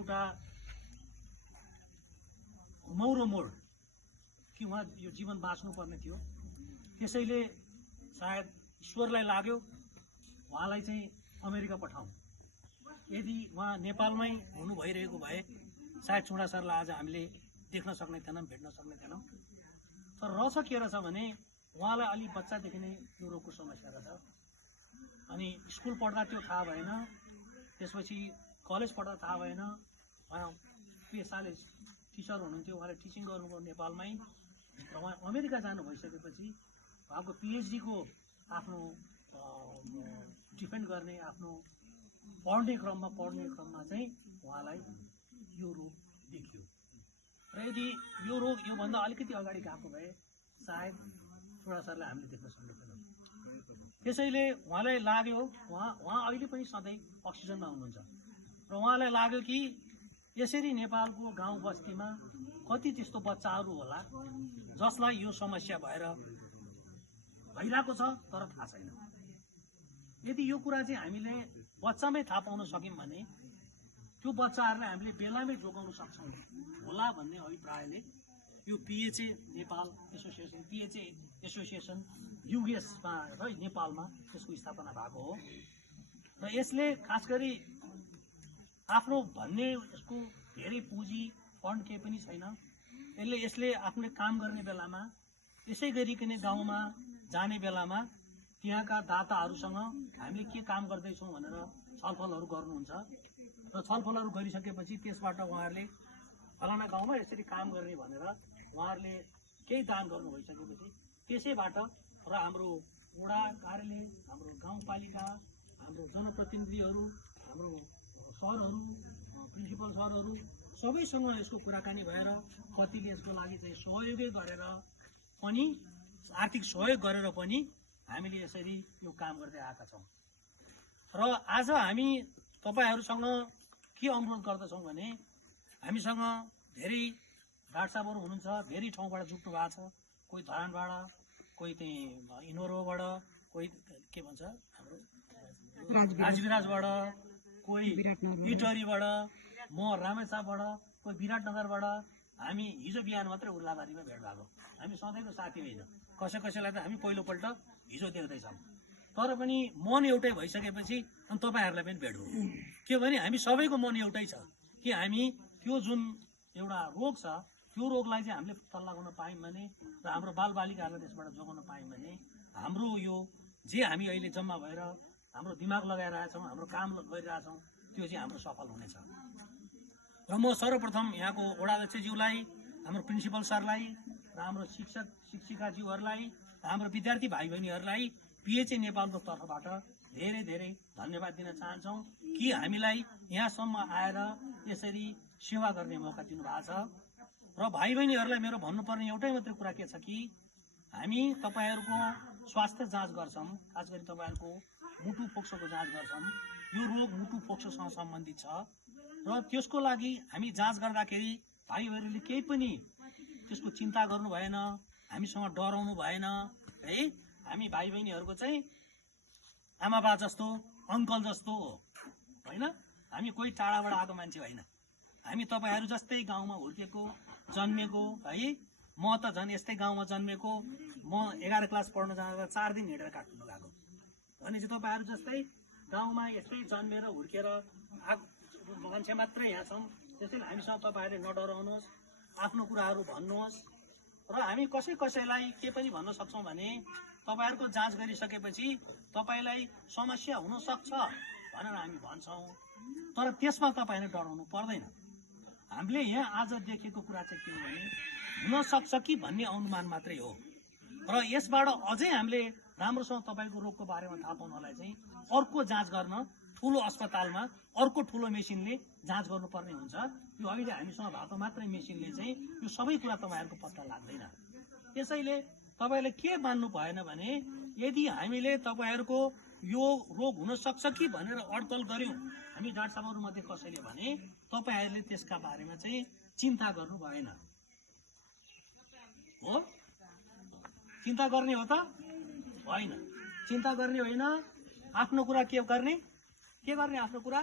एउटा मौरो मोड कि उहाँ यो जीवन बाँच्नुपर्ने थियो। त्यसैले सायद ईश्वरलाई लाग्यो उहाँलाई चाहिँ अमेरिका पठाउँ। यदि उहाँ नेपालमै हुनु भइरहेको भए सायद चुडा सरलाई आज हामीले देख्न सक्ने थिएनौँ, भेट्न सक्ने थिएनौँ। तर रहेछ के रहेछ भने उहाँलाई अलि बच्चादेखि नै यो रोगको समस्या रहेछ। अनि स्कुल पढ्दा त्यो थाहा भएन, त्यसपछि कलेज पढ्दा थाहा भएन। उहाँ पेसाले टिचर हुनुहुन्थ्यो, उहाँले टिचिङ गर्नुभयो नेपालमै र उहाँ अमेरिका जानु भइसकेपछि उहाँको पिएचडीको आफ्नो डिफेन्ड गर्ने आफ्नो पढ्ने क्रममा चाहिँ उहाँलाई यो रोग देखियो। र यदि यो रोग योभन्दा अलिकति अगाडि गएको भए सायद चुडा सरलाई हामीले देख्न सक्ने थिएनौँ। त्यसैले उहाँलाई लाग्यो, उहाँ अहिले पनि सधैँ अक्सिजनमा हुनुहुन्छ र उहाँलाई लाग्यो कि यसरी नेपालको गाउँ बस्तीमा कति त्यस्तो बच्चाहरू होला जसलाई यो समस्या भइरहेको छ तर थाहा छैन। यदि यो कुरा चाहिँ हामीले बच्चामै थाहा पाउन सक्यौँ भने त्यो बच्चाहरूलाई हामीले बेलामै जोगाउन सक्छौँ होला भन्ने अभिप्रायले यो पिएचए नेपाल एसोसिएसन, पिएचए एसोसिएसन युएसमा र नेपालमा यसको स्थापना भएको हो। र यसले खास गरी आफ्नो भन्ने यसको धेरै पुँजी फन्ड केही पनि छैन। यसले आफ्नो काम गर्ने बेलामा यसै गरिकन गाउँमा जाने बेलामा त्यहाँका दाताहरूसँग हामीले के काम गर्दैछौँ भनेर छलफलहरू गर्नुहुन्छ र छलफलहरू गरिसकेपछि त्यसबाट उहाँहरूले फलाना गाउँमा यसरी काम गर्ने भनेर उहाँहरूले केही दान गर्नु भइसकेपछि त्यसैबाट र हाम्रो वडा कार्यालय, हाम्रो गाउँपालिका, हाम्रो जनप्रतिनिधिहरू, हाम्रो सरहरू, प्रिन्सिपल सरहरू सबैसँग यसको कुराकानी भएर कतिले यसको लागि चाहिँ सहयोगै गरेर पनि आर्थिक सहयोग गरेर पनि हामीले यसरी यो काम गर्दै आएका छौँ। र आज हामी तपाईहरुसँग के अनुरोध गर्दछौँ भने हामीसँग धेरै डाक्टर साहबहरू हुनुहुन्छ, धेरै ठाउँबाट जुट्नु भएको छ। कोही धरानबाट, कोही चाहिँ इनोरोबाट, कोही के भन्छ हाम्रो राजविराजबाट, कोही इटरीबाट, म रामेछापबाट, कोही विराटनगरबाट। हामी हिजो बिहान मात्रै उर्लाबारीमा भेट भएको। हामी सधैँको साथी होइन, कसैलाई त हामी पहिलोपल्ट हिजो देख्दैछौँ। तर पनि मन एउटै भइसकेपछि अनि तपाईहरुलाई पनि भेट हो। के भने हामी सबैको मन एउटै छ कि हामी त्यो जुन एउटा रोग छ त्यो रोगलाई चाहिँ हामीले फत्ता लगाउन पायौँ भने र हाम्रो बालबालिकाहरूलाई त्यसबाट जोगाउन पायौँ भने हाम्रो यो जे हामी अहिले जम्मा भएर हाम्रो दिमाग लगाइरहेछौँ, हाम्रो काम गरिरहेछौँ त्यो चाहिँ हाम्रो सफल हुनेछ। र म सर्वप्रथम यहाँको वडा अध्यक्षज्यूलाई, हाम्रो प्रिन्सिपल सरलाई र हाम्रो शिक्षक शिक्षिकाज्यूहरूलाई र हाम्रो विद्यार्थी भाइ बहिनीहरूलाई पिएचए नेपालको तर्फबाट धेरै धेरै धन्यवाद दिन चाहन्छौँ कि हामीलाई यहाँसम्म आएर यसरी सेवा गर्ने मौका दिनुभएको छ। र भाइ बहिनीहरूलाई मेरो भन्नुपर्ने एउटै मात्रै कुरा के छ कि हामी तपाईहरुको स्वास्थ्य जाँच गर्छौँ, खास गरी तपाईहरुको मुटु फोक्सोको जाँच गर्छौँ। यो रोग मुटु फोक्सोसँग सम्बन्धित छ र त्यसको लागि हामी जाँच गर्दाखेरि भाइ बहिनीहरूले केही पनि त्यसको चिन्ता गर्नु भएन, हामीसँग डराउनु भएन है। हामी भाइ बहिनीहरूको चाहिँ आमा बा जस्तो, अङ्कल जस्तो हो होइन। हामी कोही टाढाबाट आएको मान्छे होइन, हामी तपाईहरु जस्तै गाउँमा हुर्केको जन्मेको है। म त झन् यस्तै गाउँमा जन्मेको, म 11 क्लास पढ्न जाँदा 4 दिन हिँडेर काठमाडौँ गएको। भनेपछि तपाईहरु जस्तै गाउँमा यस्तै जन्मेर हुर्केर मान्छे मात्रै यहाँ छौँ। त्यसैले हामीसँग तपाईहरुले नडराउनुहोस्, आफ्नो कुराहरू भन्नुहोस्। र हामी कसैलाई के पनि भन्न सक्छौँ भने तपाईहरुको जाँच गरिसकेपछि तपाईलाई समस्या हुन सक्छ भनेर हामी भन्छौँ। तर त्यसमा तपाईहरुले डराउनु पर्दैन। हामीले यहाँ आज देखेको कुरा चाहिँ के हो भने हुन सक्छ कि भन्ने अनुमान मात्रै हो। र यसबाट अझै हामीले राम्रोसँग तपाईको रोगको बारेमा थाहा पाउनलाई चाहिँ अर्को जाँच गर्न ठुलो अस्पतालमा अर्को ठुलो मेसिनले जाँच गर्नुपर्ने हुन्छ। यो अहिले हामीसँग भएको मात्रै मेसिनले चाहिँ यो सबै कुरा तपाईहरुको पत्ता लाग्दैन। त्यसैले तपाईले के मान्नु भएन भने यदि हामीले तपाईहरुको यो रोग हुन सक्छ कि भनेर अड्कल गर्यौं हामी डाक्टर साहबहरु मध्ये कसैले भने तपाईहरुले त्यसका बारेमा चाहिँ चिन्ता गर्नु भएन हो। चिन्ता गर्ने हो त होइन, चिन्ता गर्ने होइन। आफ्नो कुरा के गर्ने आफ्नो कुरा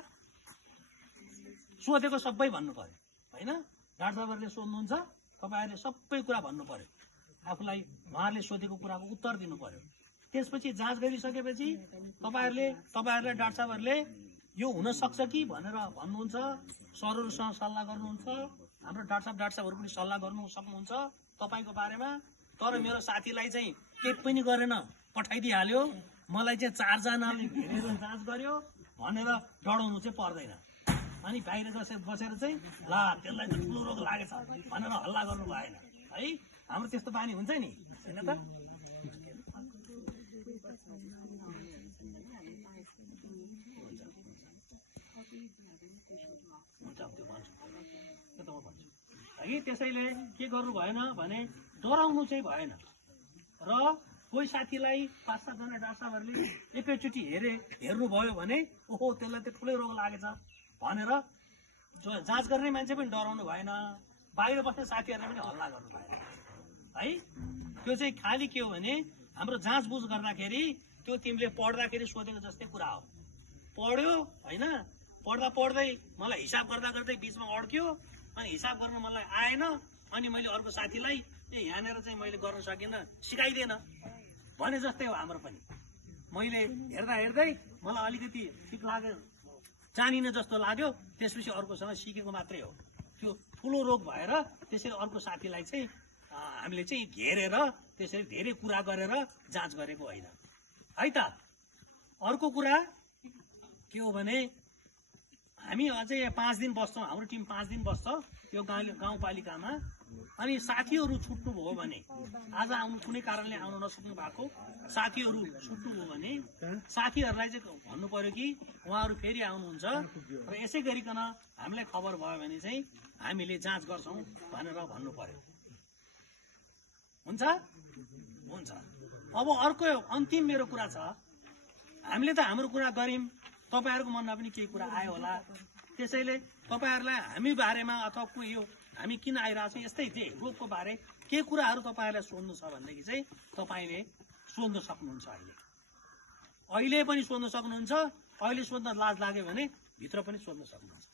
सोधेको सबै भन्नु पर्यो होइन। डाक्टर साहबहरूले सोध्नुहुन्छ, तपाईँहरूले सबै कुरा भन्नु पर्यो, आफूलाई उहाँहरूले सोधेको कुराको उत्तर दिनु पर्यो। त्यसपछि जाँच गरिसकेपछि तपाईँहरूलाई डाक्टर साहबहरूले यो हुन सक्छ कि भनेर भन्नुहुन्छ, सरहरूसँग सल्लाह गर्नुहुन्छ, हाम्रो डाक्टर साहबहरू पनि सल्लाह गर्नु सक्नुहुन्छ तपाईँको बारेमा। तर मेरो साथीलाई चाहिँ केही पनि गरेन, पठाइदिइहाल्यो, मलाई चाहिँ 4 जनाले घेरेर जाँच गर्यो भनेर डराउनु चाहिँ पर्दैन। अनि बाहिर बसेर चाहिँ ला त्यसलाई त ठुलो रोग लागेछ भनेर हल्ला गर्नु भएन है। हाम्रो त्यस्तो बानी हुन्छ नि, होइन त? है त्यसैले के गर्नु भएन भने डराउनु चाहिँ भएन। र कोही साथीलाई 5-7 जना डाक्टर साहबहरूले एकैचोटि हेर्नुभयो भने ओहो त्यसलाई त ठुलै रोग लागेछ भनेर जाँच गर्ने मान्छे पनि डराउनु भएन, बाहिर बस्ने साथीहरूलाई पनि हल्ला गर्नु भएन है। त्यो चाहिँ खालि के हो भने हाम्रो जाँचबुझ गर्दाखेरि त्यो तिमीले पढ्दाखेरि सोधेको जस्तै कुरा हो। पढ्यो होइन, पढ्दा पढ्दै मलाई हिसाब गर्दा गर्दै बिचमा अड्क्यो, अनि हिसाब गर्न मलाई आएन, अनि मैले अर्को साथीलाई यहाँनिर चाहिँ मैले गर्न सकिनँ, सिकाइदिएन भने जस्तै हो हाम्रो पनि। मैले हेर्दा हेर्दै मलाई अलिकति ठिक लाग्यो, जानिने जस्तो लाग्यो, त्यसपछि अर्कोसँग सिकेको मात्रै हो। त्यो ठुलो रोग भएर त्यसरी अर्को साथीलाई चाहिँ हामीले चाहिँ घेरेर त्यसरी धेरै कुरा गरेर जाँच गरेको होइन है त। अर्को कुरा के हो भने हामी अझै 5 दिन बस्छौँ, हाम्रो टिम 5 दिन बस्छ यो गाउँपालिकामा। अनि साथीहरू छुट्नुभयो भने, आज आउनु कुनै कारणले आउन नसक्नु भएको साथीहरू छुट्नुभयो भने साथीहरूलाई चाहिँ भन्नु पर्यो कि उहाँहरू फेरि आउनुहुन्छ र यसै गरिकन हामीलाई खबर भयो भने चाहिँ हामीले जाँच गर्छौँ भनेर भन्नु पर्यो। हुन्छ हुन्छ। अब अर्को अन्तिम मेरो कुरा छ, हामीले त हाम्रो कुरा गऱ्यौँ, तपाईँहरूको मनमा पनि केही कुरा आयो होला, त्यसैले तपाईँहरूलाई हामी बारेमा अथवा कोही यो हामी किन आइरहेको छौँ यस्तै थिए रोगको बारे के कुराहरू तपाईँहरूलाई सोध्नु छ भनेदेखि चाहिँ तपाईँले सोध्न सक्नुहुन्छ। अहिले पनि सोध्न सक्नुहुन्छ, अहिले सोध्न लाज लाग्यो भने भित्र पनि सोध्न सक्नुहुन्छ।